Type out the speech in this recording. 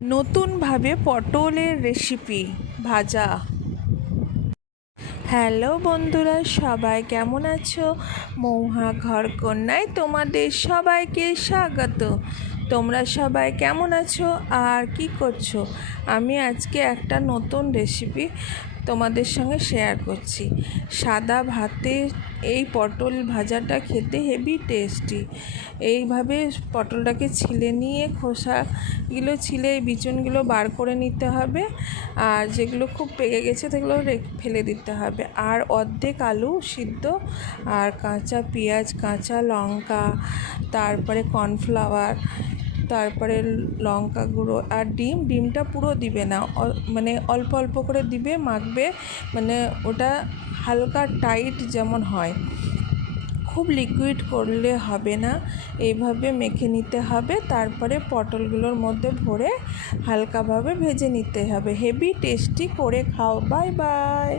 নতুনভাবে পটলের রেসিপি ভাজা। হ্যালো বন্ধুরা, সবাই কেমন আছো? মৌহা ঘরকন্যায় তোমাদের সবাইকে স্বাগত। তোমরা সবাই কেমন আছো আর কি করছো? আমি আজকে একটা নতুন রেসিপি তোমাদের সঙ্গে শেয়ার করছি। সাদা ভাতে এই পটল ভাজাটা খেতে হেভি টেস্টি। এইভাবে পটলটাকে ছিলে নিয়ে খোসাগুলো ছিলে বিচুনগুলো বার করে নিতে হবে, আর যেগুলো খুব পেকে গেছে সেগুলো ফেলে দিতে হবে। আর অর্ধেক আলু সিদ্ধ, আর কাঁচা পেঁয়াজ, কাঁচা লঙ্কা, তারপরে কর্নফ্লাওয়ার, তারপরে লঙ্কা গুঁড়ো আর ডিমটা পুরো দিবে না, মানে অল্প অল্প করে দিবে, মাখবে, মানে ওটা হালকা টাইট যেমন হয়, খুব লিকুইড করলে হবে না। এইভাবে মেখে নিতে হবে, তারপরে পটলগুলোর মধ্যে ভরে হালকাভাবে ভেজে নিতে হবে। হেভি টেস্টি করে খাও। Bye bye.